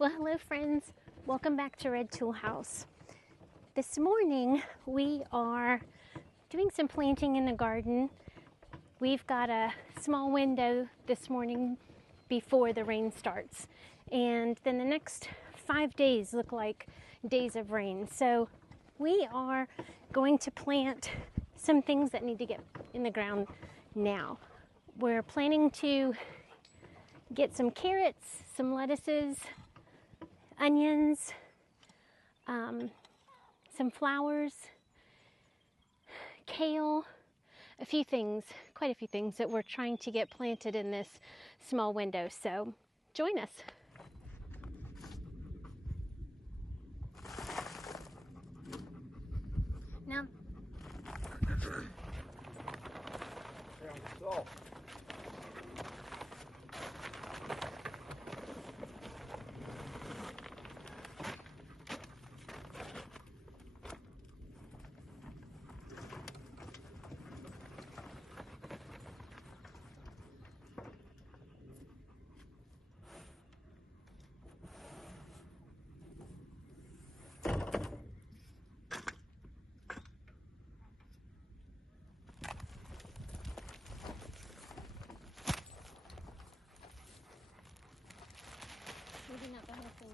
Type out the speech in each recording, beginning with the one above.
Well, hello friends, welcome back to Red Tool House. This morning we are doing some planting in the garden. We've got a small window this morning before the rain starts, and then the next 5 days look like days of rain. So we are going to plant some things that need to get in the ground now. We're planning to get some carrots, some lettuces, onions, some flowers, kale, quite a few things that we're trying to get planted in this small window. So join us. Now, maybe not the whole thing.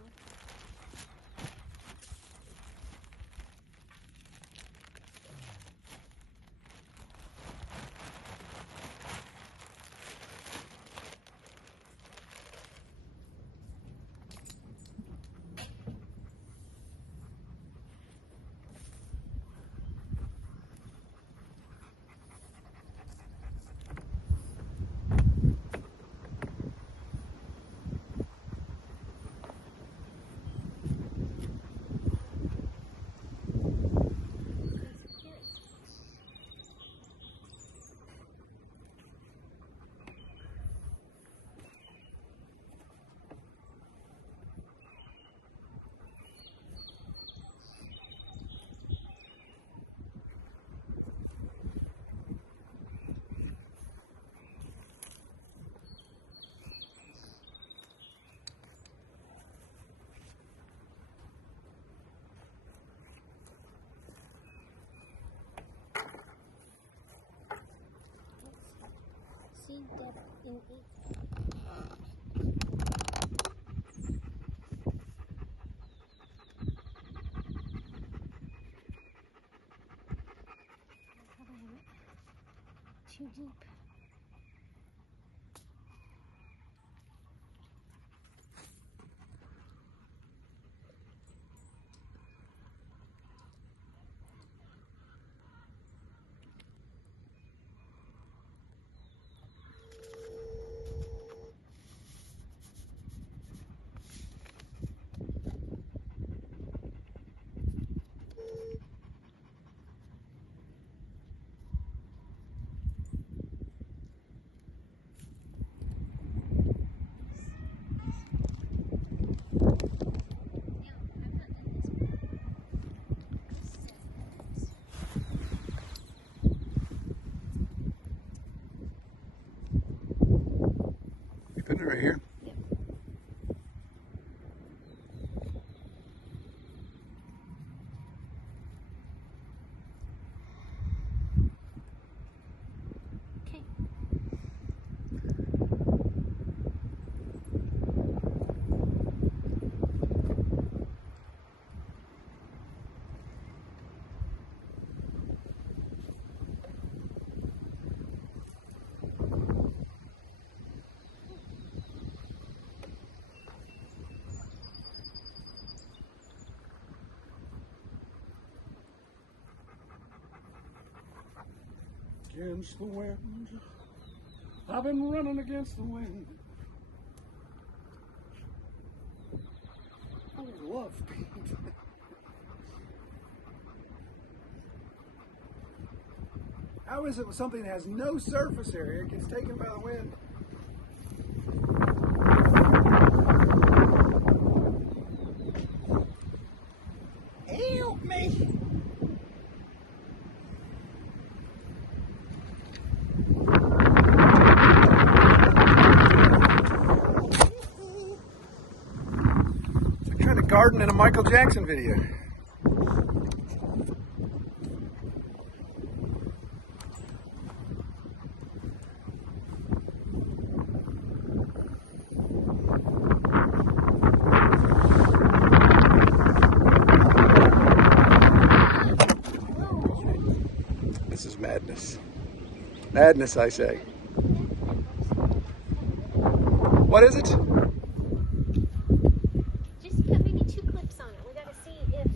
See that in it. Too deep. Putting it right here. Yep. Okay. Against the wind. I've been running against the wind. I love paint. How is it with something that has no surface area gets taken by the wind? Help me! garden in a Michael Jackson video. This is madness. Madness, I say. What is it? Just put maybe 2 clips on it. We gotta see if.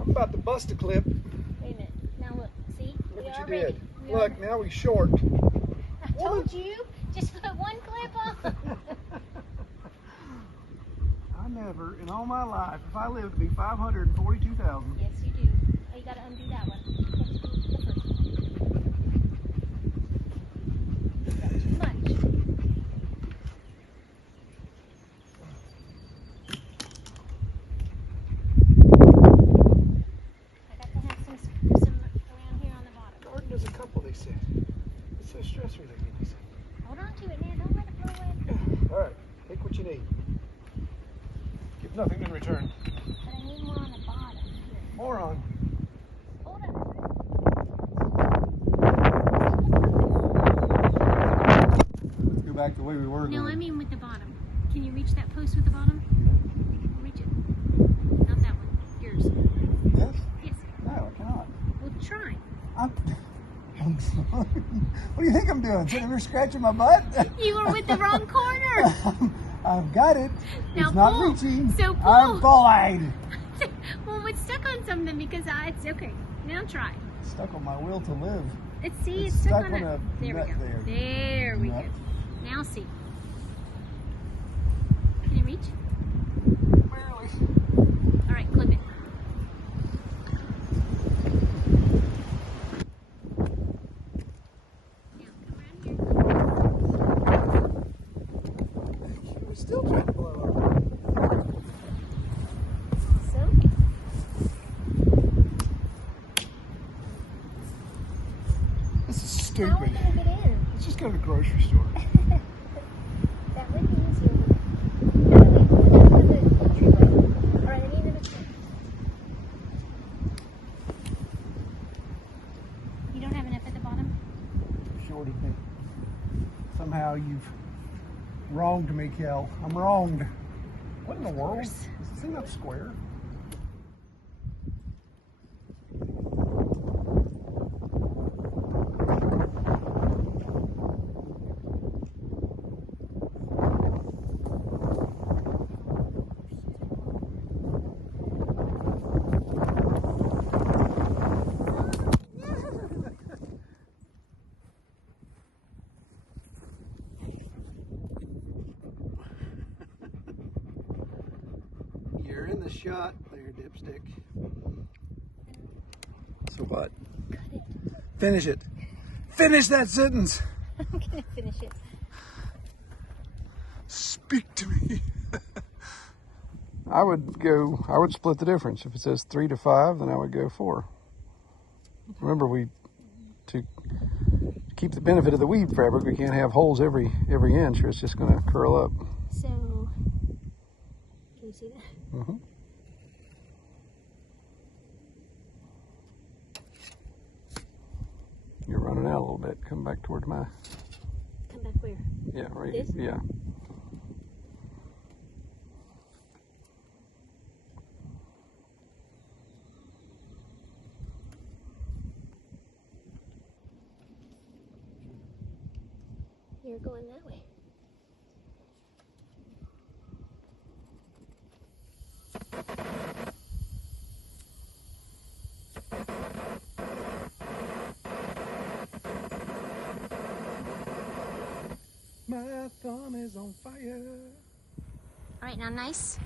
I'm about to bust a clip. Wait a minute. Now look. See? Look We what are you ready. did. We Look, are... now we short. I told you. Just put 1 clip on. I never, in all my life, if I live to be 542,000. Yes, you do. Oh, you gotta undo that one. You have to do the first one. That's too much. I got to have some around here on the bottom. Garden does a couple, they said. It's so stress relieving, they said. Hold on to it, man. Don't let it blow away. All right, take what you need. Give nothing in return. But I need more on the bottom. Here. More on. Hold on. Go back the way we were. No, I mean with the bottom. Can you reach that post with the bottom? Reach it. Not that one. Yours. Yes? Yes. No, I cannot. Well, try. I'm sorry. What do you think I'm doing? Sitting here scratching my butt? You were with the wrong corner. I've got it. Now it's not pull. reaching. So pull. I'm pulling. Well, it's stuck on something because it's okay. Now try. It's stuck on my will to live. It's stuck on a There we nut go. there. There we Nut. go. Now see. Can you reach? Barely. All right, clip it. Now come around here. We're still trying to blow up. Awesome. This is How are we stupid. gonna get in? Let's just go to the grocery store. That would be easier. No, wait, we gotta put the entryway. All right, I need another clip. You don't have enough at the bottom? Shorted me. Somehow you've wronged me, Kel. I'm wronged. What in the world? course. Does it seem up square? You're in the shot there, dipstick. So what? Cut it. Finish it. Finish that sentence. I'm gonna finish it. Speak to me. I would split the difference. If it says 3 to 5, then I would go 4. Remember, to keep the benefit of the weed fabric, we can't have holes every inch or it's just gonna curl up. So, can you see that? Mm-hmm. You're running out a little bit. Come back towards my. Come back where? Yeah, right. This? Yeah. You're going that way. My thumb is on fire. All right, now nice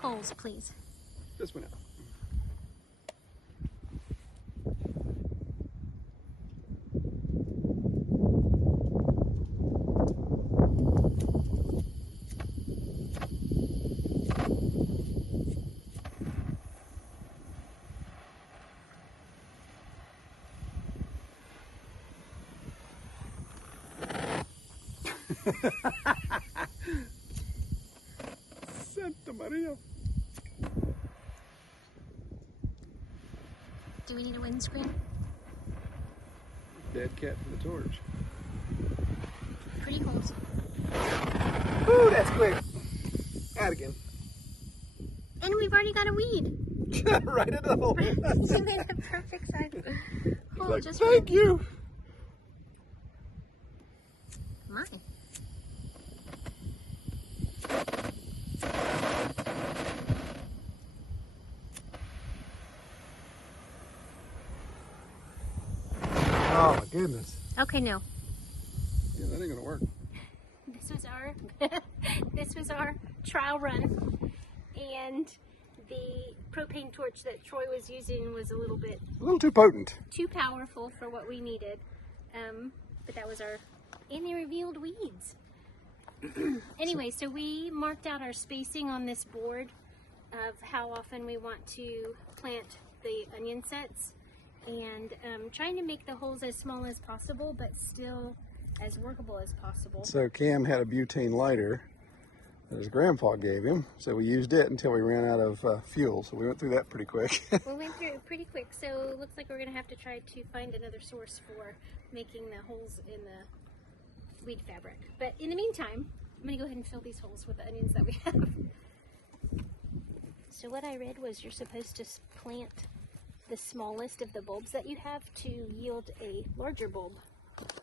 holes, please. This one out. Santa Maria. Do we need a windscreen? Dead cat for the torch. Pretty holes. Ooh, that's quick. Out again. And we've already got a weed. Right in the hole. You made a perfect size hole. Like, Just thank you. Mine. Oh my goodness. Okay, no. Yeah, that ain't gonna work. This was our trial run, and the propane torch that Troy was using was a little too potent. too powerful for what we needed. But that was our, and they revealed weeds. Anyway, so we marked out our spacing on this board of how often we want to plant the onion sets, and trying to make the holes as small as possible, but still as workable as possible. So Cam had a butane lighter that his grandpa gave him, so we used it until we ran out of fuel. So we went through that pretty quick. We went through it pretty quick, so it looks like we're going to have to try to find another source for making the holes in the weed fabric. But in the meantime, I'm going to go ahead and fill these holes with the onions that we have. So what I read was you're supposed to plant the smallest of the bulbs that you have to yield a larger bulb.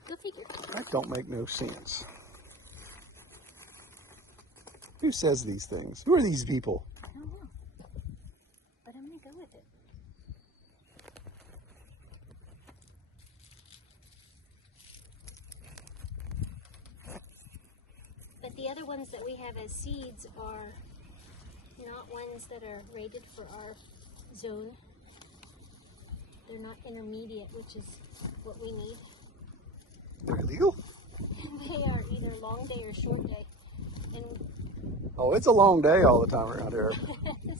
Go figure. That don't make no sense. Who says these things? Who are these people? I don't know, but I'm going to go with it. But the other ones that we have as seeds are not ones that are rated for our zone. They're not intermediate, which is what we need. They're illegal? They are either long day or short day. And Oh, it's a long day all the time around here.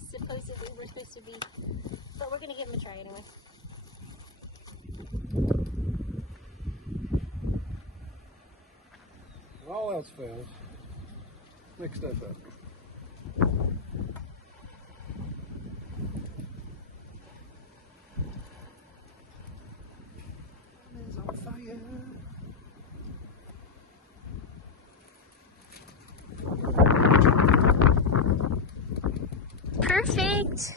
supposedly we're supposed to be, but we're going to give them a try anyway. When all else fails, make stuff up. It's on fire. Perfect.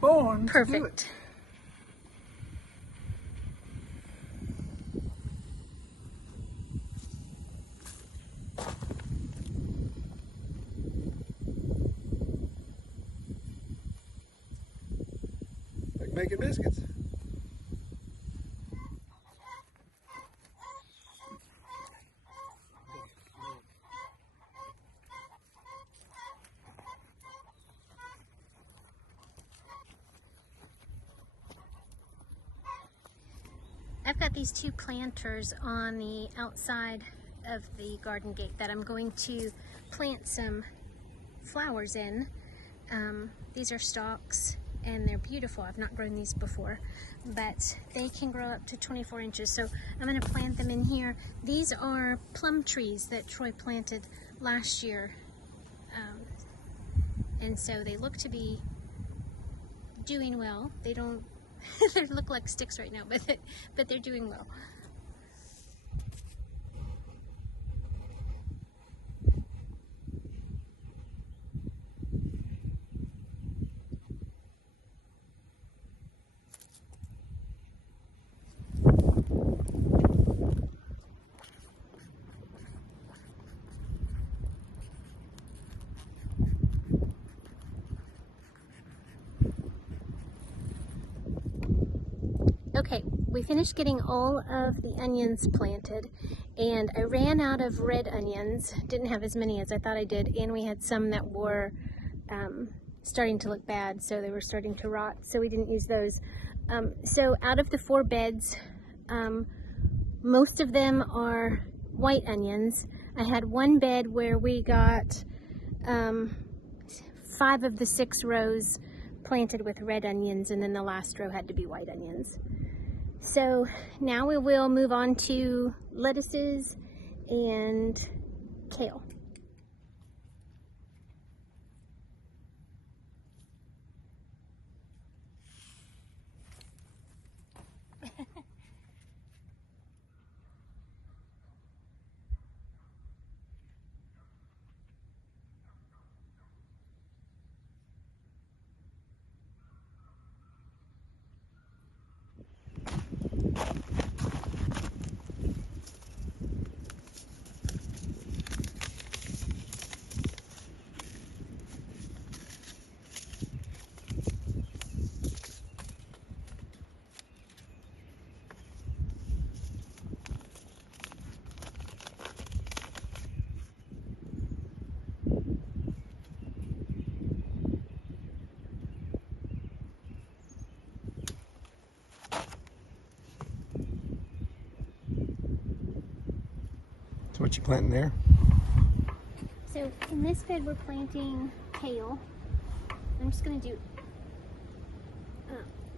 Born to do it. Perfect. Like making biscuits. I've got these two planters on the outside of the garden gate that I'm going to plant some flowers in. These are stalks and they're beautiful. I've not grown these before, but they can grow up to 24 inches. So I'm going to plant them in here. These are plum trees that Troy planted last year. And so they look to be doing well. They don't they look like sticks right now, but they're doing well. Okay, we finished getting all of the onions planted, and I ran out of red onions. Didn't have as many as I thought I did, and we had some that were starting to look bad, so they were starting to rot, so we didn't use those. So out of the 4 beds, most of them are white onions. I had one bed where we got 5 of the 6 rows planted with red onions, and then the last row had to be white onions. So now we will move on to lettuces and kale. What you planting there? So in this bed we're planting kale. I'm just going to do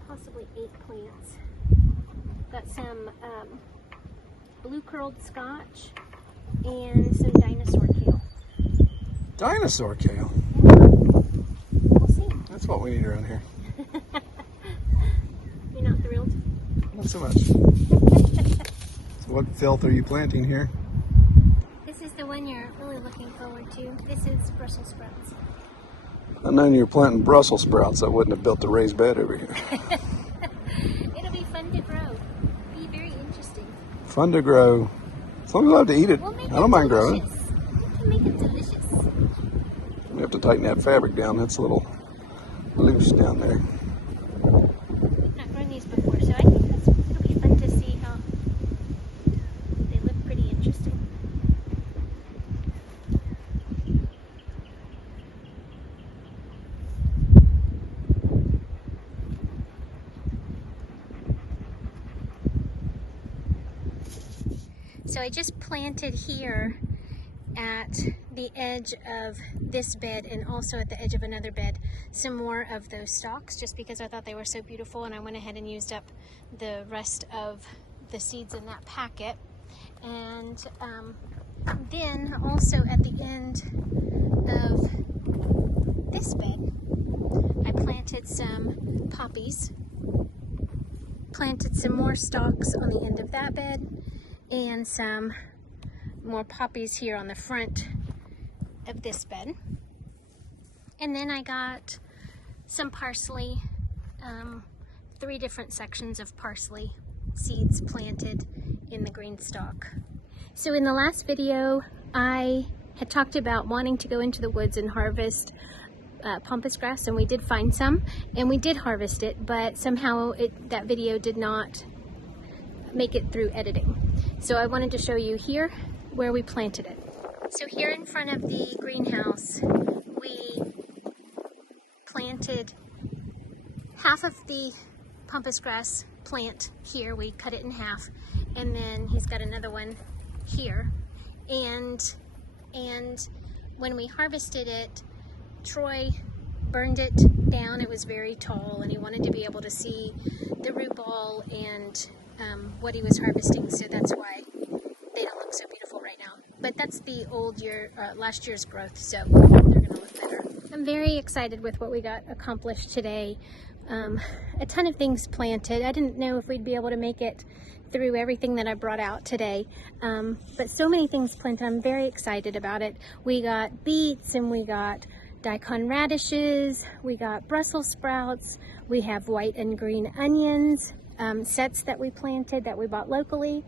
possibly 8 plants. Got some blue curled scotch and some dinosaur kale. Dinosaur kale? We'll see. That's what we need around here. You're not thrilled? Not so much. So what filth are you planting here? This is the one you're really looking forward to. This is Brussels sprouts. I know you're planting Brussels sprouts. I wouldn't have built the raised bed over here. It'll be fun to grow. Be very interesting. Fun to grow. As long as I have to eat it. We'll make I don't mind growing. delicious. We can make it delicious. We have to tighten that fabric down. That's a little loose down there. We've not grown these before, so I think it'll be fun to see how they look. Pretty interesting. So I just planted here at the edge of this bed and also at the edge of another bed some more of those stalks, just because I thought they were so beautiful, and I went ahead and used up the rest of the seeds in that packet. And then also at the end of this bed I planted some poppies, planted some more stalks on the end of that bed, and some more poppies here on the front of this bed. And then I got some parsley, 3 different sections of parsley seeds planted in the green stalk. So in the last video I had talked about wanting to go into the woods and harvest pampas grass, and we did find some and we did harvest it, but somehow that video did not make it through editing. So I wanted to show you here where we planted it. So here in front of the greenhouse we planted half of the pampas grass plant here. We cut it in half, and then he's got another one here. And when we harvested it, Troy burned it down. It was very tall and he wanted to be able to see the root ball and what he was harvesting, so that's why they don't look so beautiful right now. But that's the last year's growth, so they're going to look better. I'm very excited with what we got accomplished today. A ton of things planted. I didn't know if we'd be able to make it through everything that I brought out today, but so many things planted. I'm very excited about it. We got beets and we got daikon radishes, we got Brussels sprouts, we have white and green onions, sets that we planted that we bought locally.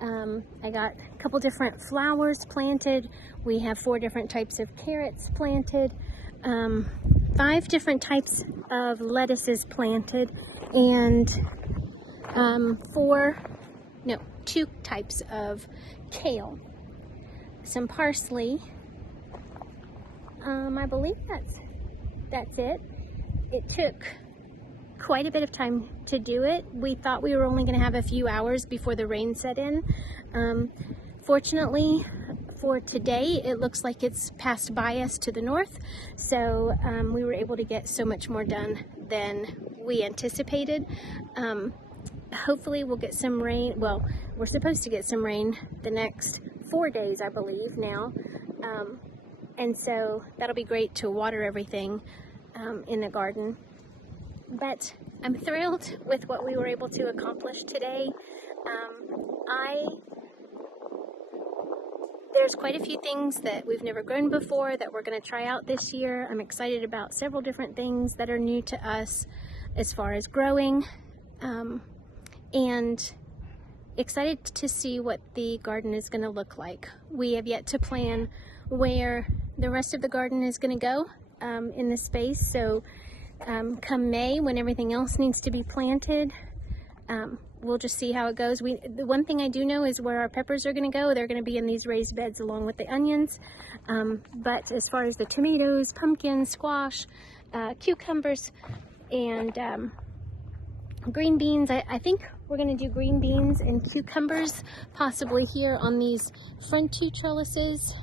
I got a couple different flowers planted. We have 4 different types of carrots planted, 5 different types of lettuces planted, and 2 types of kale, some parsley. I believe that's it. It took quite a bit of time to do it. We thought we were only going to have a few hours before the rain set in. Fortunately for today, it looks like it's passed by us to the north, so we were able to get so much more done than we anticipated. Hopefully we'll get some rain. Well, we're supposed to get some rain the next 4 days, I believe now, and so that'll be great to water everything in the garden. But I'm thrilled with what we were able to accomplish today. There's quite a few things that we've never grown before that we're going to try out this year. I'm excited about several different things that are new to us as far as growing, and excited to see what the garden is going to look like. We have yet to plan where the rest of the garden is going to go in this space, so come May, when everything else needs to be planted, we'll just see how it goes. The one thing I do know is where our peppers are going to go. They're going to be in these raised beds along with the onions. But as far as the tomatoes, pumpkins, squash, cucumbers, and green beans, I think we're going to do green beans and cucumbers, possibly here on these front 2 trellises.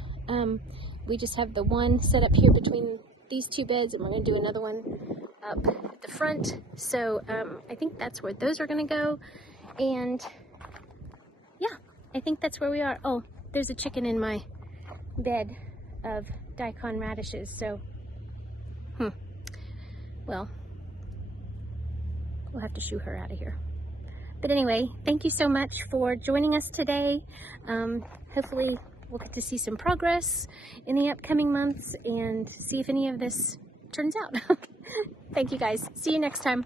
We just have the one set up here between these 2 beds, and we're going to do another one up at the front. So I think that's where those are going to go. And yeah, I think that's where we are. Oh, there's a chicken in my bed of daikon radishes. So, well, we'll have to shoo her out of here. But anyway, thank you so much for joining us today. Hopefully we'll get to see some progress in the upcoming months and see if any of this turns out. Thank you guys. See you next time.